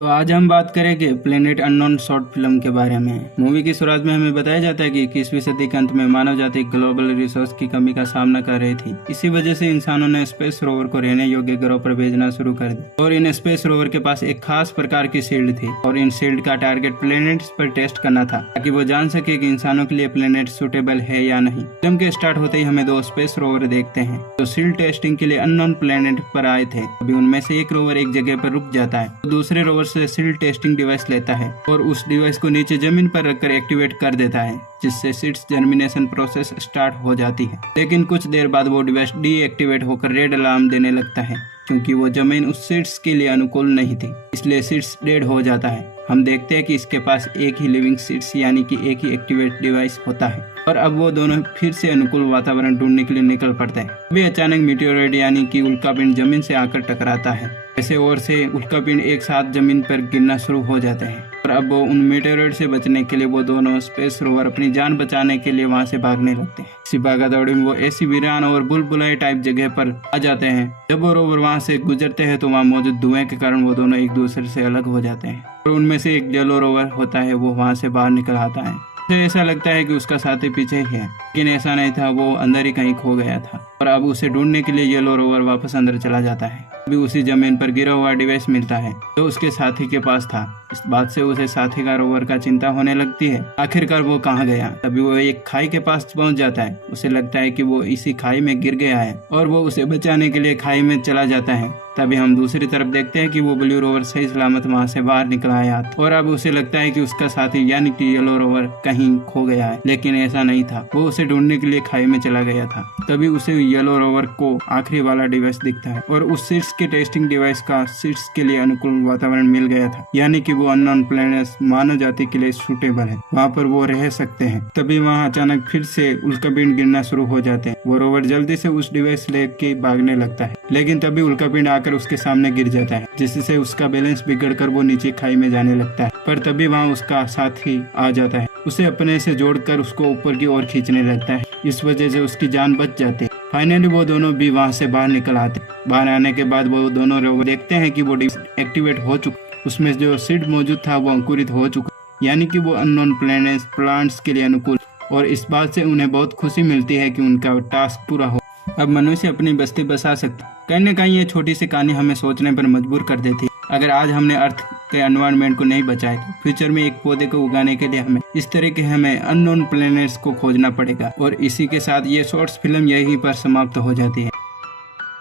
तो आज हम बात करेंगे प्लेनेट अननोन शॉर्ट फिल्म के बारे में। मूवी की शुरुआत में हमें बताया जाता है कि 21वीं सदी के अंत में मानव जाति ग्लोबल रिसोर्स की कमी का सामना कर रही थी। इसी वजह से इंसानों ने स्पेस रोवर को रहने योग्य ग्रहों पर भेजना शुरू कर दिया और इन स्पेस रोवर के पास एक खास प्रकार की शील्ड थी और इन शील्ड का टारगेट प्लेनेट्स पर टेस्ट करना था ताकि वो जान सके कि इंसानों के लिए प्लेनेट सुटेबल है या नहीं। फिल्म के स्टार्ट होते ही हमें दो स्पेस रोवर देखते हैं जो शील्ड टेस्टिंग के लिए अननोन प्लेनेट पर आए थे। अभी उनमें से एक रोवर एक जगह पर रुक जाता है तो दूसरे रोवर से शील्ड टेस्टिंग डिवाइस लेता है और उस डिवाइस को नीचे जमीन पर रखकर एक्टिवेट कर देता है, जिससे सीड्स जर्मिनेशन प्रोसेस स्टार्ट हो जाती है। लेकिन कुछ देर बाद वो डिवाइस डीएक्टिवेट होकर रेड अलार्म देने लगता है क्योंकि वो जमीन उस सीड्स के लिए अनुकूल नहीं थी, इसलिए सीड्स डेड हो जाता है। हम देखते हैं कि इसके पास एक ही लिविंग सीड्स यानी कि एक ही एक्टिवेट डिवाइस होता है और अब वो दोनों फिर से अनुकूल वातावरण ढूंढने के लिए निकल पड़ते हैं। अभी अचानक मीटियोराइड यानी कि उल्कापिंड जमीन से आकर टकराता है। ऐसे और से उल्कापिंड एक साथ जमीन पर गिरना शुरू हो जाते हैं और अब वो उन मीटियोराइड से बचने के लिए वो दोनों स्पेस रोवर अपनी जान बचाने के लिए वहां से भागने लगते हैं। इसी भागादौड़ी में वो ऐसी वीरान और बुलबुलाई टाइप जगह पर आ जाते हैं। जब वो रोवर वहां से गुजरते हैं तो वहां मौजूद धुएं के कारण वो दोनों एक दूसरे से अलग हो जाते हैं और उनमें से एक येलो रोवर होता है वो वहां से बाहर निकल आता है। उसे ऐसा लगता है कि उसका साथी पीछे ही है, लेकिन ऐसा नहीं था, वो अंदर ही कहीं खो गया था और अब उसे ढूंढने के लिए येलो रोवर वापस अंदर चला जाता है। अभी उसी जमीन पर गिरा हुआ डिवाइस मिलता है जो उसके साथी के पास था। इस बात से उसे साथी का रोवर का चिंता होने लगती है, आखिरकार वो कहाँ गया। तभी वो एक खाई के पास पहुंच जाता है। उसे लगता है कि वो इसी खाई में गिर गया है और वो उसे बचाने के लिए खाई में चला जाता है। तभी हम दूसरी तरफ देखते हैं कि वो ब्लू रोवर सही सलामत वहां से बाहर निकल आया और अब उसे लगता है कि उसका साथी यानी कि येलो रोवर कहीं खो गया है, लेकिन ऐसा नहीं था। वो उसे ढूंढने के लिए खाई में चला गया था। तभी उसे येलो रोवर को आखिरी वाला डिवाइस दिखता है और उस सीड्स के टेस्टिंग डिवाइस का सीड्स के लिए अनुकूल वातावरण मिल गया था, यानी कि वो अननोन प्लैनेट्स मानव जाति के लिए सूटेबल है, वहाँ पर वो रह सकते हैं। तभी वहाँ अचानक फिर से उल्कापिंड गिरना शुरू हो जाते हैं। वो रोवर जल्दी से उस डिवाइस लेके भागने लगता है, लेकिन तभी उल्कापिंड आकर उसके सामने गिर जाता है, जिससे उसका बैलेंस बिगड़कर वो नीचे खाई में जाने लगता है। पर तभी वहाँ उसका साथी आ जाता है, उसे अपने से जोड़कर उसको ऊपर की ओर खींचने लगता है। इस वजह से उसकी जान बच जाती है। फाइनली वो दोनों भी वहाँ से बाहर निकल आते। बाहर आने के बाद वो दोनों रोवर देखते हैं कि वो एक्टिवेट हो चुका, उसमें जो सीड मौजूद था वो अंकुरित हो चुका, यानी कि वो अननोन प्लांट्स के लिए अनुकूल, और इस बात से उन्हें बहुत खुशी मिलती है कि उनका टास्क पूरा हो। अब मनुष्य अपनी बस्ती बसा सकता। कहीं न कहीं ये छोटी सी कहानी हमें सोचने पर मजबूर कर देती है। अगर आज हमने अर्थ के एनवायरनमेंट को नहीं बचाया तो फ्यूचर में एक पौधे को उगाने के लिए हमें अननोन प्लैनेट्स को खोजना पड़ेगा। और इसी के साथ ये शॉर्ट्स फिल्म यहीं पर समाप्त हो जाती है।